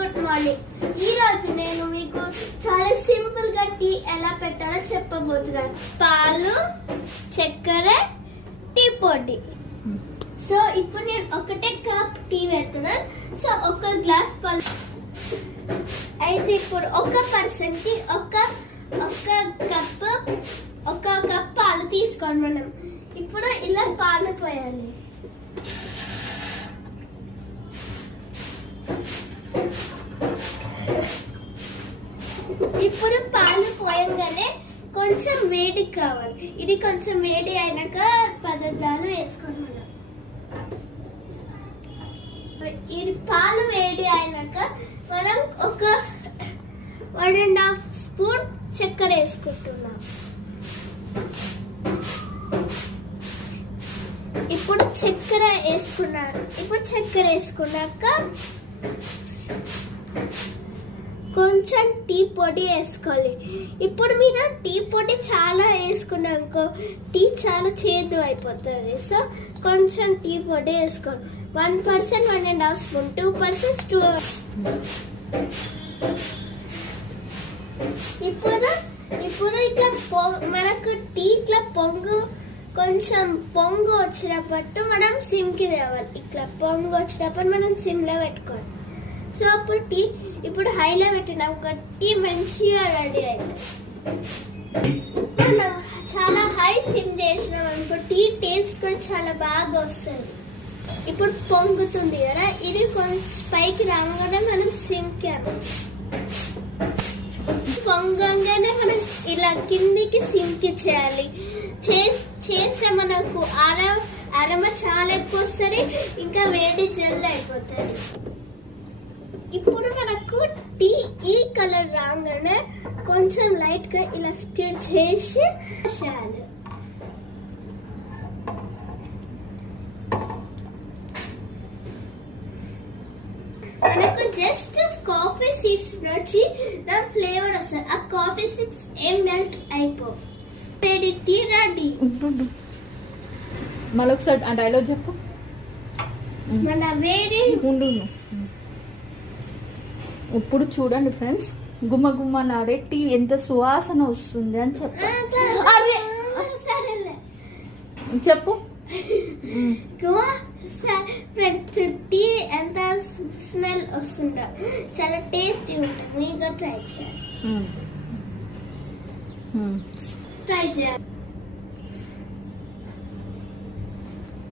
Good morning. ఈ రోజు నేను మీకు చాలా సింపుల్ గా టీ ఎలా పెట్టాలో చెప్పబోతున్నాను. పాలు, చక్కెర, టీ పొడి. సో ఇప్పుడు నేను ఒకటే కప్ టీ పెడుతున్నాను. సో ఒక గ్లాస్ పాలు అయితే ఇప్పుడు ఒక పర్సన్ కి ఒక కప్ పాలు తీసుకోండి. మనం ఇప్పుడు ఇలా పాలు పోయాలి. ఇప్పుడు పాలు పోయంగానే కొంచెం వేడి కావాలి. ఇది కొంచెం వేడి అయినాక పదార్థాలు వేసుకుంటున్నాం. ఇది పాలు వేడి అయినాక మనం ఒక 1.5 స్పూన్ చక్కెర వేసుకుంటున్నాం. ఇప్పుడు చక్కెర వేసుకున్నాక కొంచెం టీ పొడి వేసుకోవాలి. ఇప్పుడు మీరు టీ పొడి చాలా వేసుకున్నాక టీ చాలా చేదు అయిపోతుంది. సో కొంచెం టీ పొడి వేసుకోండి. 1% 1.5 స్పూన్, 2% 2. ఇప్పుడు ఇట్లా మనకు టీ ఇట్లా కొంచెం పొంగు వచ్చినప్పుడు మనం సిమ్కి తేవాలి. ఇట్లా పొంగు వచ్చినప్పుడు మనం సిమ్లో పెట్టుకోవాలి. సో అప్పుడు టీ ఇప్పుడు హైలో పెట్టినాక టీ మంచిగా రెడీ అవుతుంది. మనం చాలా హై సిమ్ చేసినాం అనుకో టీ టేస్ట్ కూడా చాలా బాగా వస్తుంది. ఇప్పుడు పొంగుతుంది కదా, ఇది కొంచెం పైకి రాగానే మనం సిమ్కి పొంగంగానే మనం ఇలా కిందికి సిమ్కి చేయాలి. చేస్తే మనకు అరమ చాలా ఎక్కువ వస్తుంది, ఇంకా వేడి జల్లు అయిపోతుంది. ఇప్పుడు మనకు టీ ఈ కలర్ రాగానే కొంచెం లైట్ గా ఇలా స్టిర్ చేసి చేయాలి. మనకు జస్ట్ కాఫీ సీడ్స్ వచ్చి దాని ఫ్లేవర్ వస్తుంది. ఆ కాఫీ సీడ్స్ ఏం మెల్ట్ అయిపోవు. వేడి టీ రెడీ. మళ్ళొకసారి ఆ డైలాగ్ చెప్పు. మన వేడి ఇప్పుడు చూడండి ఫ్రెండ్స్, గుమ్మ గుమ్మలాడే టీ ఎంత సువాసన వస్తుంది అని చెప్పు. చెప్పు ఫ్రెండ్స్, టీ ఎంత స్మెల్ వస్తుందో చాలా టేస్టీ ఉంటుంది. మీరు ట్రై చేయాలి.